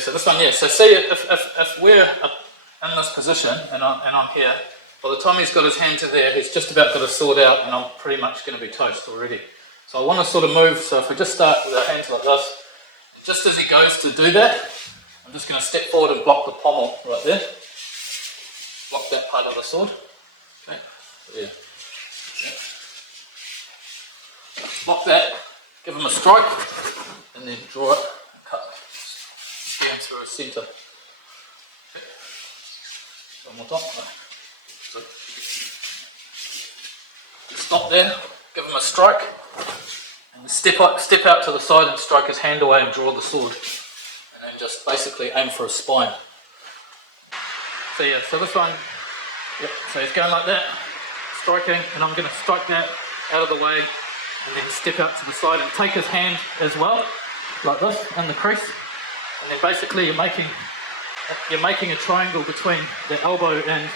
so this one, yeah. So see, if we're up in this position and I'm here, by the time he's got his hand to there, he's just about got his sword out, and I'm pretty much going to be toast already. So I want to sort of move. So if we just start with our hands like this, just as he goes to do that, I'm just going to step forward and block the pommel right there. Block that part of the sword. Okay. Yeah. Block that. Give him a strike, and then draw it. And cut. Down through his centre. Okay. One more time. So, stop there. Give him a strike, and step out to the side and strike his hand away and draw the sword. And then just basically aim for his spine. So yeah, so this one, yep, so he's going like that, striking, and I'm going to strike that out of the way, and then step out to the side and take his hand as well, like this, in the crease, and then basically you're making a triangle between the elbow and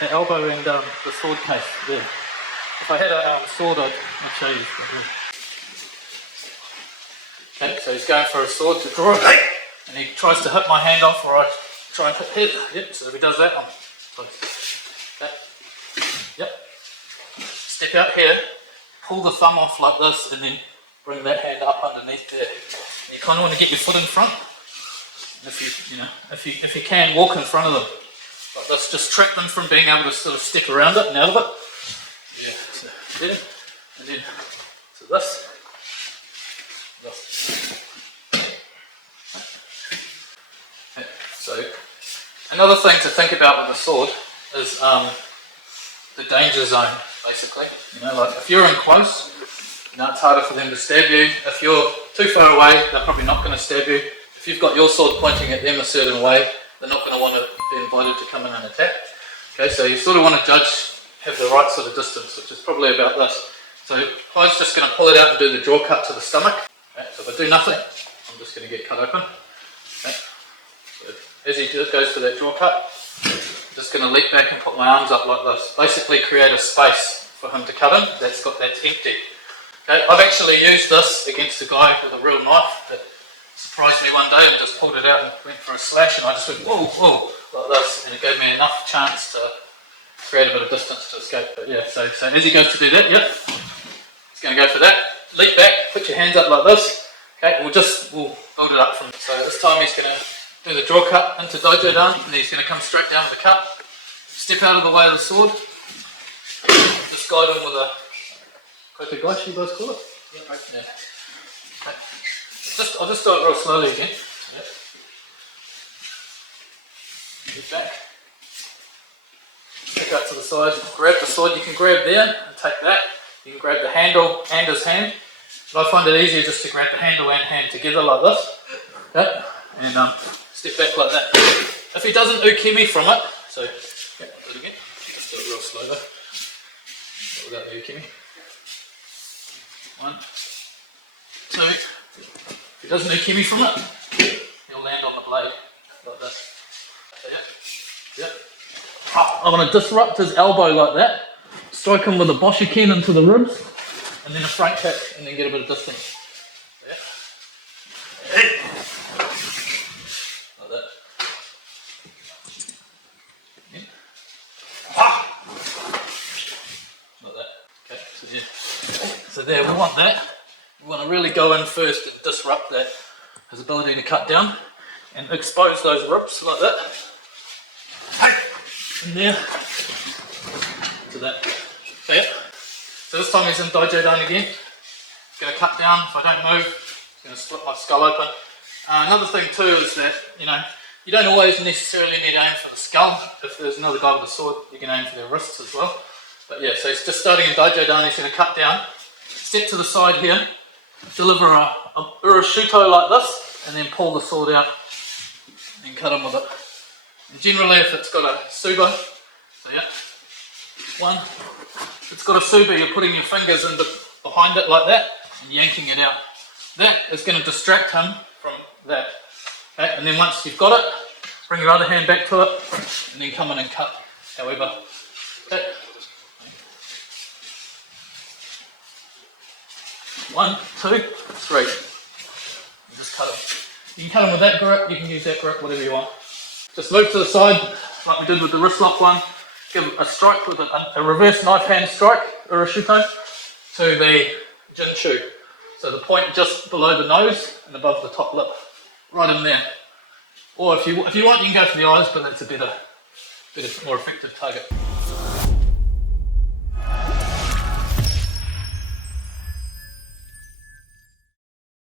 the sword case there. If I had a sword, I'll show you. Okay, so he's going for a sword to draw it, and he tries to hit my hand off, or I try and hit his. Yep, so if he does that, I'm close. Okay. Yep. Step out here, pull the thumb off like this, and then bring that hand up underneath there. And you kind of want to get your foot in front. And if you can, walk in front of them. Like this, just trap them from being able to sort of step around it and out of it. Yeah, so there, and then so this. Okay, so another thing to think about with the sword is the danger zone, basically. Like if you're in close, it's harder for them to stab you. If you're too far away, they're probably not going to stab you. If you've got your sword pointing at them a certain way, they're not going to want to be invited to come in and attack. Okay, so you sort of want to have the right sort of distance, which is probably about this. So I'm just going to pull it out and do the draw cut to the stomach. Okay, so if I do nothing, I'm just going to get cut open. Okay. So as he goes for that draw cut, I'm just going to leap back and put my arms up like this. Basically create a space for him to cut in that's empty. Okay, I've actually used this against a guy with a real knife that surprised me one day and just pulled it out and went for a slash, and I just went whoa, whoa, like this, and it gave me enough chance to create a bit of distance to escape. But yeah, so as he goes to do that, yep, he's going to go for that. Leap back, put your hands up like this. Okay, we'll build it up from. So this time he's going to do the draw cut into dojo dan, and then he's going to come straight down with the cut. Step out of the way of the sword. Just guide him with a kotegashi, you guys call it? Yeah, right. Yeah. Okay. I'll just do it real slowly again. Yep. Get back. Take out to the side, grab the sword, you can grab there and take that. You can grab the handle and his hand. But I find it easier just to grab the handle and hand together like this. Okay. And step back like that. If he doesn't ukemi from it, so yeah, do it again. Just do it real slow though. Without the ukemi. 1, 2. If he doesn't ukemi from it, he'll land on the blade like this. So yeah. Yep. I'm going to disrupt his elbow like that, strike him with a boshiken into the ribs, and then a front kick, and then get a bit of distance. Yeah. Like that. Yeah. Like that. Okay, so yeah. So there, we want that. We want to really go in first and disrupt his ability to cut down, and expose those ribs like that. And there to that. So yeah. So this time he's in dojo dan again. He's going to cut down. If I don't move, he's going to split my skull open. Another thing too is that you don't always necessarily need to aim for the skull. If there's another guy with a sword, you can aim for their wrists as well. But yeah, so he's just starting in dojo dan. He's going to cut down, step to the side here, deliver a urashuto like this, and then pull the sword out and cut him with it. And generally, if it's got a suba, so yeah, if it's got a suba, you're putting your fingers behind it like that and yanking it out. That is going to distract him from that. Okay, and then once you've got it, bring your other hand back to it, and then come in and cut. However, okay. 1, 2, 3. And just cut it. You can cut them with that grip, you can use that grip, whatever you want. Just move to the side, like we did with the wrist lock one. Give a strike with a reverse knife hand strike, or a shuto, to the jinshu. So the point just below the nose and above the top lip, right in there. Or if you want, you can go for the eyes, but that's a better more effective target.